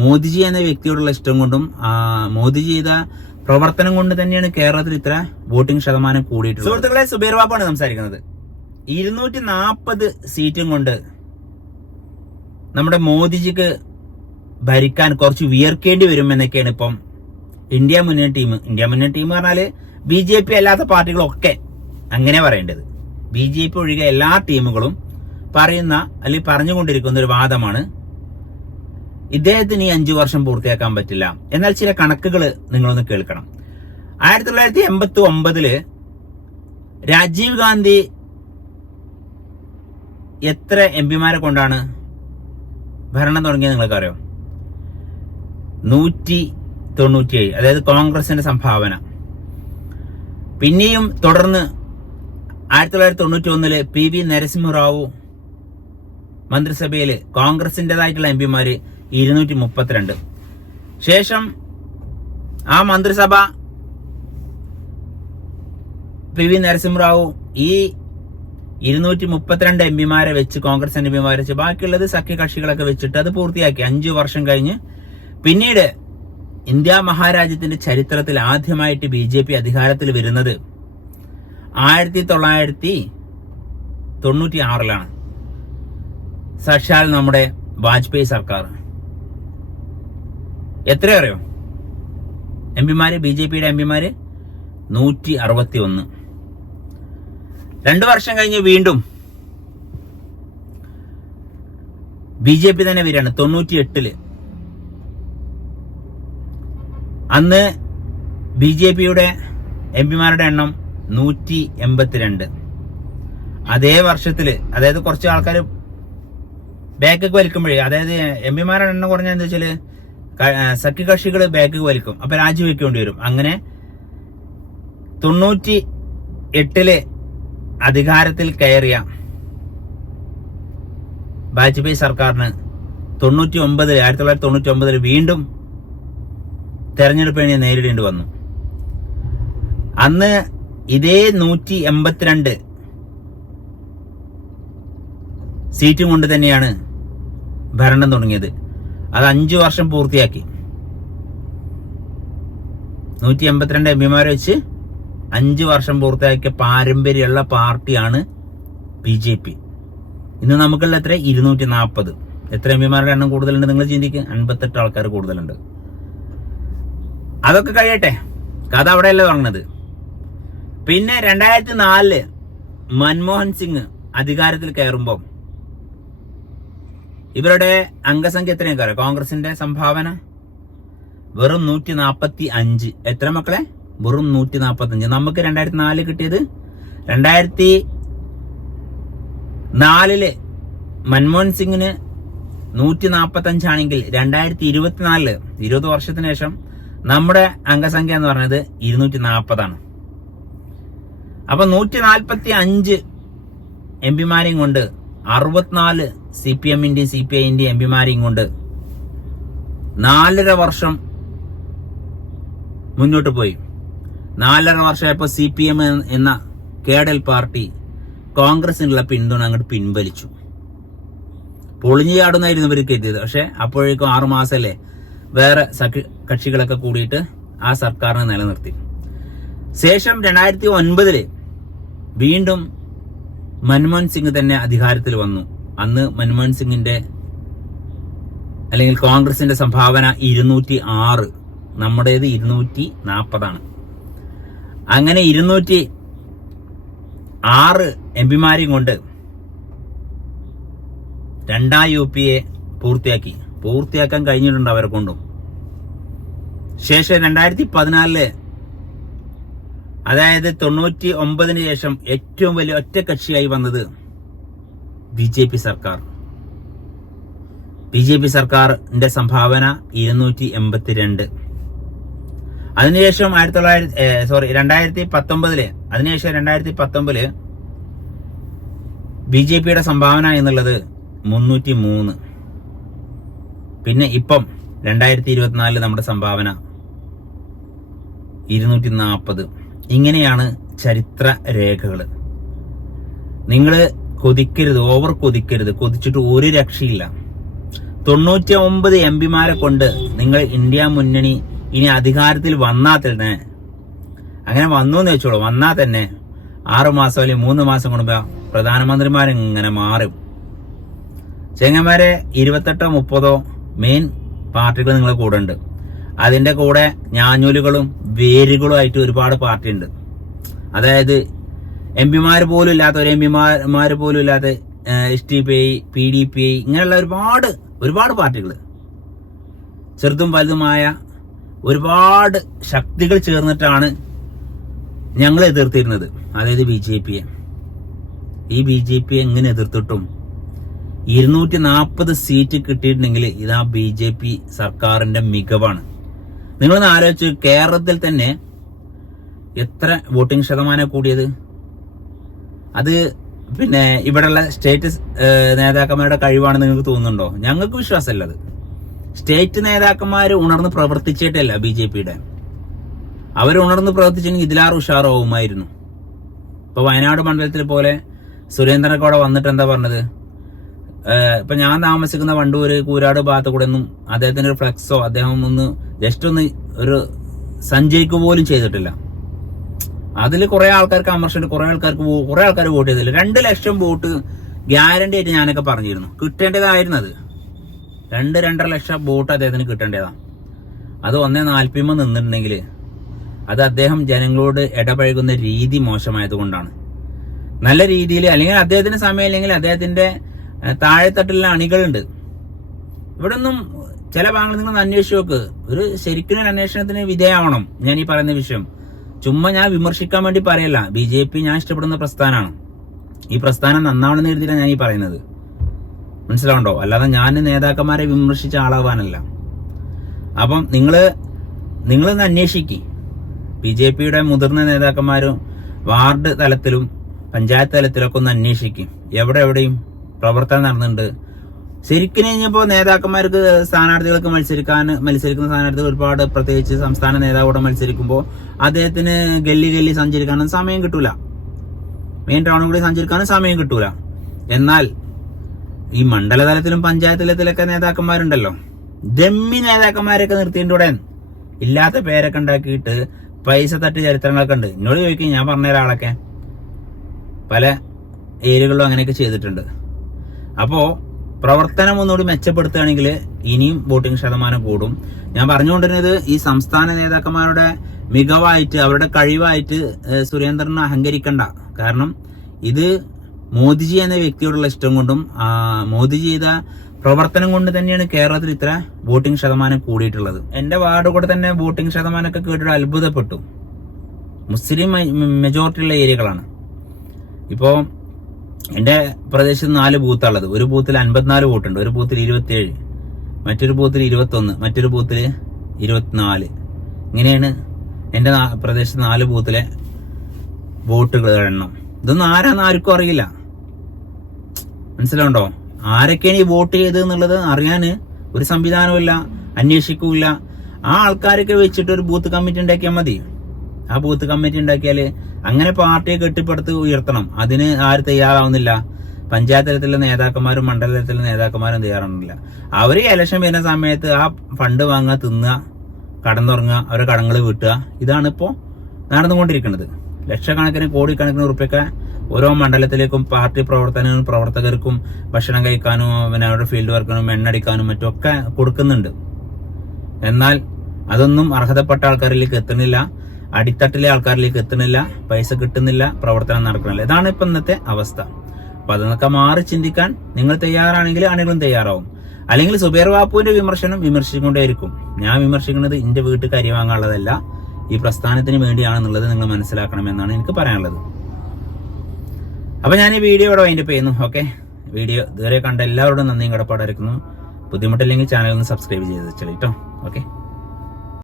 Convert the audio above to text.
മോദിജി എന്ന വ്യക്തിയോടുള്ള ഇഷ്ടം കൊണ്ടും മോദിജി ചെയ്ത പ്രവർത്തനം കൊണ്ട് തന്നെയാണ് കേരളത്തിൽ ഇത്ര വോട്ടിംഗ് ശതമാനം കൂടിയിട്ടുള്ളത്. സുഹൃത്തുക്കളെ സുബീർ ബാബാണ് സംസാരിക്കുന്നത്. ഇരുന്നൂറ്റി നാൽപ്പത് സീറ്റും കൊണ്ട് നമ്മുടെ മോദിജിക്ക് ഭരിക്കാൻ കുറച്ച് വിയർക്കേണ്ടി വരും എന്നൊക്കെയാണ് ഇപ്പം ഇന്ത്യ മുന്നണി ടീം. ഇന്ത്യ മുന്നണി ടീം പറഞ്ഞാൽ ബി ജെ പി അല്ലാത്ത പാർട്ടികളൊക്കെ അങ്ങനെ പറയേണ്ടത്. ബി ജെ പി ഒഴികെ എല്ലാ ടീമുകളും പറയുന്ന അല്ലെങ്കിൽ പറഞ്ഞുകൊണ്ടിരിക്കുന്ന ഒരു വാദമാണ് ഇദ്ദേഹത്തിന് ഈ അഞ്ചു വർഷം പൂർത്തിയാക്കാൻ പറ്റില്ല. എന്നാൽ ചില കണക്കുകൾ നിങ്ങളൊന്ന് കേൾക്കണം. ആയിരത്തി തൊള്ളായിരത്തി എൺപത്തി ഒമ്പതിൽ രാജീവ് ഗാന്ധി എത്ര എം പിമാരെ കൊണ്ടാണ് ഭരണം തുടങ്ങിയത് നിങ്ങൾക്ക് അറിയോ നൂറ്റി തൊണ്ണൂറ്റിയേഴ് അതായത് കോൺഗ്രസിന്റെ സംഭാവന. പിന്നെയും തുടർന്ന് ആയിരത്തി തൊള്ളായിരത്തി തൊണ്ണൂറ്റി ഒന്നിൽ പി വി നരസിംഹറാവു മന്ത്രിസഭയിൽ കോൺഗ്രസിന്റേതായിട്ടുള്ള എം പിമാര് ഇരുന്നൂറ്റി മുപ്പത്തിരണ്ട് ശേഷം ആ മന്ത്രിസഭ പി വി നരസിംഹറാവു ഈ ഇരുന്നൂറ്റി മുപ്പത്തിരണ്ട് എം പിമാരെ വെച്ച് കോൺഗ്രസ് എം പിമാരെ വെച്ച് ബാക്കിയുള്ളത് സഖ്യകക്ഷികളൊക്കെ വെച്ചിട്ട് അത് പൂർത്തിയാക്കി. അഞ്ചു വർഷം കഴിഞ്ഞ് പിന്നീട് ഇന്ത്യ മഹാരാജ്യത്തിന്റെ ചരിത്രത്തിൽ ആദ്യമായിട്ട് ബി ജെ പി അധികാരത്തിൽ വരുന്നത് ആയിരത്തി തൊള്ളായിരത്തി തൊണ്ണൂറ്റി ആറിലാണ് സാക്ഷാൽ നമ്മുടെ വാജ്പേയി സർക്കാർ. എത്ര അറിയോ? എം പിമാര് ബി ജെ പിയുടെ എം പിമാര് നൂറ്റി അറുപത്തി ഒന്ന് രണ്ടു വർഷം കഴിഞ്ഞ് വീണ്ടും ബി ജെ പി തന്നെ വരികയാണ് തൊണ്ണൂറ്റി എട്ടിൽ അന്ന് ബി ജെ പിയുടെ എം പിമാരുടെ എണ്ണം നൂറ്റി എൺപത്തിരണ്ട് അതേ വർഷത്തിൽ അതായത് കുറച്ച് ആൾക്കാർ ബാക്കൊക്കെ വലിക്കുമ്പോഴേ അതായത് എം പിമാരുടെ എണ്ണം കുറഞ്ഞ എന്താ ആ, സഖ്യകക്ഷികൾ ബാഗ് വലിക്കും. അപ്പൊ രാജിവെക്കേണ്ടി വരും. അങ്ങനെ തൊണ്ണൂറ്റി എട്ടിൽ അധികാരത്തിൽ കയറിയ വാജ്പേയി സർക്കാരിന് തൊണ്ണൂറ്റി ഒമ്പതിൽ ആയിരത്തി തൊള്ളായിരത്തി തൊണ്ണൂറ്റി ഒമ്പതിൽ വീണ്ടും തെരഞ്ഞെടുപ്പിനെ നേരിടേണ്ടി വന്നു. അന്ന് ഇതേ നൂറ്റി എൺപത്തിരണ്ട് സീറ്റും കൊണ്ട് തന്നെയാണ് ഭരണം തുടങ്ങിയത്. അത് അഞ്ചു വർഷം പൂർത്തിയാക്കി. നൂറ്റി എൺപത്തിരണ്ട് എം പിമാരെ വെച്ച് അഞ്ചു വർഷം പൂർത്തിയാക്കിയ പാരമ്പര്യമുള്ള പാർട്ടിയാണ് ബി ജെ പി ഇന്ന് നമുക്കുള്ള എത്ര? ഇരുന്നൂറ്റി നാൽപ്പത് എത്ര എം പിമാരുടെ എണ്ണം കൂടുതലുണ്ട് നിങ്ങൾ ചിന്തിക്കുക അൻപത്തെട്ട് ആൾക്കാർ കൂടുതലുണ്ട്. അതൊക്കെ കഴിയട്ടെ. കഥ അവിടെയല്ലേ തുടങ്ങുന്നത് പിന്നെ രണ്ടായിരത്തി നാലിൽ മൻമോഹൻ സിംഗ് അധികാരത്തിൽ കയറുമ്പോൾ ഇവരുടെ അംഗസംഖ്യ എത്രയൊക്കെ കോൺഗ്രസിന്റെ സംഭാവന വെറും നൂറ്റി നാപ്പത്തി അഞ്ച് എത്ര മക്കളെ? വെറും നൂറ്റി നാപ്പത്തി അഞ്ച് നമുക്ക് രണ്ടായിരത്തി നാലിൽ കിട്ടിയത് രണ്ടായിരത്തി നാലിൽ മൻമോഹൻ സിംഗിന് നൂറ്റി നാപ്പത്തി അഞ്ചാണെങ്കിൽ രണ്ടായിരത്തി ഇരുപത്തിനാലിൽ ഇരുപത് വർഷത്തിന് ശേഷം നമ്മുടെ അംഗസംഖ്യ എന്ന് പറഞ്ഞത് ഇരുന്നൂറ്റി നാൽപ്പതാണ് അപ്പൊ നൂറ്റി നാൽപ്പത്തി അഞ്ച് എം പിമാരെയും കൊണ്ട് അറുപത്തിനാല് സി പി എമ്മിന്റെയും സി പി ഐന്റെയും എം പിമാരെയും കൊണ്ട് നാലര വർഷം മുന്നോട്ട് പോയി. നാലര വർഷമായപ്പോൾ സി പി എം എന്ന കേഡൽ പാർട്ടി കോൺഗ്രസിനുള്ള പിന്തുണ അങ്ങോട്ട് പിൻവലിച്ചു. പൊളിഞ്ഞു ചാടുന്നായിരുന്നു ഇവർക്ക് എത്തിയത് പക്ഷെ അപ്പോഴേക്കും ആറു മാസമല്ലേ വേറെ സഖ്യ കക്ഷികളൊക്കെ കൂടിയിട്ട് ആ സർക്കാരിനെ നിലനിർത്തി. ശേഷം രണ്ടായിരത്തി ഒൻപതിൽ വീണ്ടും മൻമോഹൻ സിംഗ് തന്നെ അധികാരത്തിൽ വന്നു. അന്ന് മൻമോഹൻ സിംഗിന്റെ അല്ലെങ്കിൽ കോൺഗ്രസിന്റെ സംഭാവന ഇരുന്നൂറ്റി ആറ് നമ്മുടേത് ഇരുന്നൂറ്റി നാൽപ്പതാണ് അങ്ങനെ ഇരുന്നൂറ്റി ആറ് എം പിമാരെയും കൊണ്ട് രണ്ടാം യു പി എ പൂർത്തിയാക്കി. പൂർത്തിയാക്കാൻ കഴിഞ്ഞിട്ടുണ്ട് അവരെ കൊണ്ടും. ശേഷം രണ്ടായിരത്തി പതിനാലിൽ അതായത് തൊണ്ണൂറ്റി ഒമ്പതിന് ശേഷം ഏറ്റവും വലിയ ഒറ്റ കക്ഷിയായി വന്നത് ബി ജെ പി സർക്കാർ. ബി ജെ പി സർക്കാരിന്റെ സംഭാവന ഇരുന്നൂറ്റി എൺപത്തിരണ്ട്. അതിനുശേഷം ആയിരത്തി തൊള്ളായിരത്തി സോറി രണ്ടായിരത്തി പത്തൊമ്പതിൽ അതിനുശേഷം രണ്ടായിരത്തി പത്തൊമ്പതിൽ ബി ജെ പിയുടെ സംഭാവന എന്നുള്ളത് മുന്നൂറ്റി മൂന്ന്. പിന്നെ ഇപ്പം രണ്ടായിരത്തി ഇരുപത്തിനാലിൽ നമ്മുടെ സംഭാവന ഇരുന്നൂറ്റി നാൽപ്പത് ഇങ്ങനെയാണ് ചരിത്ര രേഖകൾ നിങ്ങൾ കൊതിക്കരുത് ഓവർ കൊതിക്കരുത്. കൊതിച്ചിട്ട് ഒരു രക്ഷയില്ല. തൊണ്ണൂറ്റി ഒമ്പത് എം പിമാരെ കൊണ്ട് നിങ്ങൾ ഇന്ത്യ മുന്നണി ഇനി അധികാരത്തിൽ വന്നാൽ തന്നെ അങ്ങനെ വന്നു എന്ന് വെച്ചോളൂ. വന്നാൽ തന്നെ ആറു മാസം അല്ലെങ്കിൽ മൂന്ന് മാസം കൊണ്ട് പ്രധാനമന്ത്രിമാരിങ്ങനെ മാറും. ചെങ്ങന്മാരെ ഇരുപത്തെട്ടോ മുപ്പതോ മെയിൻ പാർട്ടികൾ നിങ്ങളെ കൂടെ ഉണ്ട് അതിന്റെ കൂടെ ഞാഞ്ഞൂലുകളും വേരുകളും ആയിട്ട് ഒരുപാട് പാർട്ടി ഉണ്ട് അതായത് എം പിമാർ പോലും ഇല്ലാത്ത ഒരു എം പിമാർ പോലും ഇല്ലാത്ത S D P I P D P I ഇങ്ങനെയുള്ള ഒരുപാട് ഒരുപാട് പാർട്ടികൾ ചെറുതും വലുതുമായ ഒരുപാട് ശക്തികൾ ചേർന്നിട്ടാണ് ഞങ്ങൾ എതിർത്തിരുന്നത്. അതായത് ബി ജെ പിയെ. ഈ ബി ജെ പി എങ്ങനെ എതിർത്തിട്ടും ഇരുന്നൂറ്റി നാൽപ്പത് സീറ്റ് കിട്ടിയിട്ടുണ്ടെങ്കിൽ ഇതാ ബി ജെ പി സർക്കാരിന്റെ മികവാണ്. നിങ്ങളൊന്ന് ആലോചിച്ച് കേരളത്തിൽ തന്നെ എത്ര വോട്ടിംഗ് ശതമാനം കൂടിയത്? അത് പിന്നെ ഇവിടെയുള്ള സ്റ്റേറ്റ് നേതാക്കന്മാരുടെ കഴിവാണെന്ന് നിങ്ങൾക്ക് തോന്നുന്നുണ്ടോ? ഞങ്ങൾക്ക് വിശ്വാസമല്ല അത്. സ്റ്റേറ്റ് നേതാക്കന്മാർ ഉണർന്ന് പ്രവർത്തിച്ചിട്ടല്ല ബി ജെ പിയുടെ. അവർ ഉണർന്ന് പ്രവർത്തിച്ചെങ്കിൽ ഇതിലാറ് ഉഷാറാവുമായിരുന്നു. ഇപ്പൊ വയനാട് മണ്ഡലത്തിൽ പോലെ സുരേന്ദ്രനൊക്കെ അവിടെ വന്നിട്ട് എന്താ പറഞ്ഞത്? ഇപ്പൊ ഞാൻ താമസിക്കുന്ന വണ്ടൂര് കൂരാട് ഭാഗത്ത് കൂടെ ഒന്നും അദ്ദേഹത്തിന്റെ ഒരു ഫ്ലെക്സോ അദ്ദേഹം ഒന്ന് ജസ്റ്റ് ഒന്ന് ഒരു സഞ്ചരിക്കുക പോലും ചെയ്തിട്ടില്ല. അതിൽ കുറെ ആൾക്കാർക്ക് അമർഷുണ്ട് കുറെ ആൾക്കാർക്ക് കുറെ ആൾക്കാർ വോട്ട് ചെയ്തില്ല. രണ്ട് ലക്ഷം വോട്ട് ഗ്യാരണ്ടി ആയിട്ട് ഞാനൊക്കെ പറഞ്ഞിരുന്നു. കിട്ടേണ്ടതായിരുന്നു അത് രണ്ട് രണ്ടര ലക്ഷം വോട്ട് അദ്ദേഹത്തിന് കിട്ടേണ്ടതാണ് അത് ഒന്നേ നാൽപ്പതിമ നിന്നിട്ടുണ്ടെങ്കിൽ അത് അദ്ദേഹം ജനങ്ങളോട് ഇടപഴകുന്ന രീതി മോശമായതുകൊണ്ടാണ്. നല്ല രീതിയിൽ അല്ലെങ്കിൽ അദ്ദേഹത്തിന് സമയമില്ലെങ്കിൽ അദ്ദേഹത്തിന്റെ താഴെത്തട്ടിലുള്ള അണികളുണ്ട്. ഇവിടെ ഒന്നും ചില ഭാഗങ്ങൾ നിങ്ങൾ അന്വേഷിച്ച് നോക്ക്. ഒരു ശരിക്കും അന്വേഷണത്തിന് വിധേയമാവണം ഞാൻ ഈ പറയുന്ന വിഷയം. ചുമ്മാ ഞാൻ വിമർശിക്കാൻ വേണ്ടി പറയല്ല. ബി ജെ പി ഞാൻ ഇഷ്ടപ്പെടുന്ന പ്രസ്ഥാനമാണ് ഈ പ്രസ്ഥാനം നന്നാവണമെന്ന് എഴുതിയിട്ടാണ് ഞാൻ ഈ പറയുന്നത്. മനസ്സിലാവണ്ടോ? അല്ലാതെ ഞാൻ നേതാക്കന്മാരെ വിമർശിച്ച ആളാവാനല്ല. അപ്പം നിങ്ങൾ നിങ്ങളൊന്ന് അന്വേഷിക്ക്. ബി ജെ പിയുടെ മുതിർന്ന നേതാക്കന്മാരും വാർഡ് തലത്തിലും പഞ്ചായത്ത് തലത്തിലൊക്കെ ഒന്ന് അന്വേഷിക്കും. എവിടെ എവിടെയും പ്രവർത്തനം നടന്നുണ്ട് ശരിക്കും കഴിഞ്ഞപ്പോ നേതാക്കന്മാർക്ക് സ്ഥാനാർത്ഥികൾക്ക് മത്സരിക്കാൻ മത്സരിക്കുന്ന സ്ഥാനാർത്ഥികൾ ഒരുപാട് പ്രത്യേകിച്ച് സംസ്ഥാന നേതാവോടെ മത്സരിക്കുമ്പോൾ അദ്ദേഹത്തിന് ഗല്ലി ഗല്ലി സഞ്ചരിക്കാനും സമയം കിട്ടൂല. മെയിൻ ടൗണിൽ കൂടി സഞ്ചരിക്കാനും സമയം കിട്ടൂല. എന്നാൽ ഈ മണ്ഡലതലത്തിലും പഞ്ചായത്ത് തലത്തിലൊക്കെ നേതാക്കന്മാരുണ്ടല്ലോ. ദമ്മി നേതാക്കന്മാരൊക്കെ നിർത്തിയിട്ടുണ്ട് ഇല്ലാത്ത പേരൊക്കെ ഉണ്ടാക്കിയിട്ട് പൈസ തട്ടി ചരിത്രങ്ങളൊക്കെ ഉണ്ട്. എന്നോട് ചോദിക്കും ഞാൻ പറഞ്ഞ ഒരാളൊക്കെ. പല ഏരിയകളിലും അങ്ങനെയൊക്കെ ചെയ്തിട്ടുണ്ട്. അപ്പോ പ്രവർത്തനം ഒന്നുകൂടി മെച്ചപ്പെടുത്തുകയാണെങ്കിൽ ഇനിയും വോട്ടിംഗ് ശതമാനം കൂടും. ഞാൻ പറഞ്ഞുകൊണ്ടിരുന്നത് ഈ സംസ്ഥാന നേതാക്കന്മാരുടെ മികവായിട്ട് അവരുടെ കഴിവായിട്ട് സുരേന്ദ്രനെ അഹങ്കരിക്കണ്ട. കാരണം ഇത് മോദിജി എന്ന വ്യക്തിയോടുള്ള ഇഷ്ടം കൊണ്ടും മോദിജി ചെയ്ത പ്രവർത്തനം കൊണ്ട് തന്നെയാണ് കേരളത്തിൽ ഇത്ര വോട്ടിംഗ് ശതമാനം കൂടിയിട്ടുള്ളത്. എന്റെ വാർഡ് കൂടെ തന്നെ വോട്ടിംഗ് ശതമാനമൊക്കെ കേട്ടിട്ട് അത്ഭുതപ്പെട്ടു. മുസ്ലിം മെജോറിറ്റി ഉള്ള ഏരിയകളാണ്. ഇപ്പോൾ എന്റെ പ്രദേശത്ത് നാല് ബൂത്താണുള്ളത്. ഒരു ബൂത്തിൽ അൻപത്തിനാല് വോട്ടുണ്ട്. ഒരു ബൂത്തിൽ ഇരുപത്തിയേഴ് മറ്റൊരു ബൂത്തിൽ ഇരുപത്തൊന്ന് മറ്റൊരു ബൂത്തിൽ ഇരുപത്തിനാല്. ഇങ്ങനെയാണ് എന്റെ പ്രദേശത്ത് നാല് ബൂത്തിലെ വോട്ടുകളുടെ എണ്ണം. ഇതൊന്നും ആരാന്ന് ആർക്കും അറിയില്ല. മനസ്സിലുണ്ടോ ആരൊക്കെയാണ് ഈ വോട്ട് ചെയ്തത് എന്നുള്ളത് അറിയാന് ഒരു സംവിധാനവുമില്ല അന്വേഷിക്കൂല ആ ആൾക്കാരൊക്കെ വെച്ചിട്ട് ഒരു ബൂത്ത് കമ്മിറ്റി ഉണ്ടാക്കിയാൽ മതി. ആ ബൂത്ത് കമ്മിറ്റി ഉണ്ടാക്കിയാൽ അങ്ങനെ പാർട്ടിയെ കെട്ടിപ്പടുത്ത് ഉയർത്തണം. അതിന് ആര് തയ്യാറാവുന്നില്ല? പഞ്ചായത്ത് തലത്തിലെ നേതാക്കന്മാരും മണ്ഡല തലത്തിലെ നേതാക്കന്മാരും തയ്യാറാവുന്നില്ല. അവർ ഇലക്ഷൻ വരുന്ന സമയത്ത് ആ ഫണ്ട് വാങ്ങുക തിന്നുക കടന്നുറങ്ങുക അവരെ കടങ്ങൾ വീട്ടുക ഇതാണ് ഇപ്പോൾ നടന്നുകൊണ്ടിരിക്കുന്നത്. ലക്ഷക്കണക്കിന് കോടിക്കണക്കിന് ഉറുപ്പ്യൊക്കെ ഓരോ മണ്ഡലത്തിലേക്കും പാർട്ടി പ്രവർത്തനങ്ങളും പ്രവർത്തകർക്കും ഭക്ഷണം കഴിക്കാനും പിന്നെ അവരുടെ ഫീൽഡ് വർക്കിനും എണ്ണടിക്കാനും മറ്റുമൊക്കെ കൊടുക്കുന്നുണ്ട്. എന്നാൽ അതൊന്നും അർഹതപ്പെട്ട ആൾക്കാരിലേക്ക് എത്തുന്നില്ല. അടിത്തട്ടിലെ ആൾക്കാരിലേക്ക് എത്തുന്നില്ല പൈസ കിട്ടുന്നില്ല പ്രവർത്തനം നടക്കുന്നില്ല. ഇതാണ് ഇപ്പൊ ഇന്നത്തെ അവസ്ഥ. അപ്പൊ അതൊക്കെ മാറി ചിന്തിക്കാൻ നിങ്ങൾ തയ്യാറാണെങ്കിൽ ആണെങ്കിലും തയ്യാറാവും. അല്ലെങ്കിൽ സുബേർ ബാപ്പുവിന്റെ വിമർശനം വിമർശിച്ചുകൊണ്ടേയിരിക്കും. ഞാൻ വിമർശിക്കുന്നത് എന്റെ വീട്ടിൽ കരി വാങ്ങാനുള്ളതല്ല ഈ പ്രസ്ഥാനത്തിന് വേണ്ടിയാണെന്നുള്ളത് നിങ്ങൾ മനസ്സിലാക്കണമെന്നാണ് എനിക്ക് പറയാനുള്ളത്. അപ്പൊ ഞാൻ ഈ വീഡിയോ ഇവിടെ വൈൻഡപ്പ് ചെയ്യുന്നു ഓക്കെ വീഡിയോ ഇതുവരെ കണ്ട എല്ലാവരോടും നന്ദിയും കടപ്പാടായിരിക്കുന്നു ബുദ്ധിമുട്ടില്ലെങ്കിൽ ചാനൽ ഒന്ന് സബ്സ്ക്രൈബ് ചെയ്ത് വെച്ചാൽ കേട്ടോ ഓക്കെ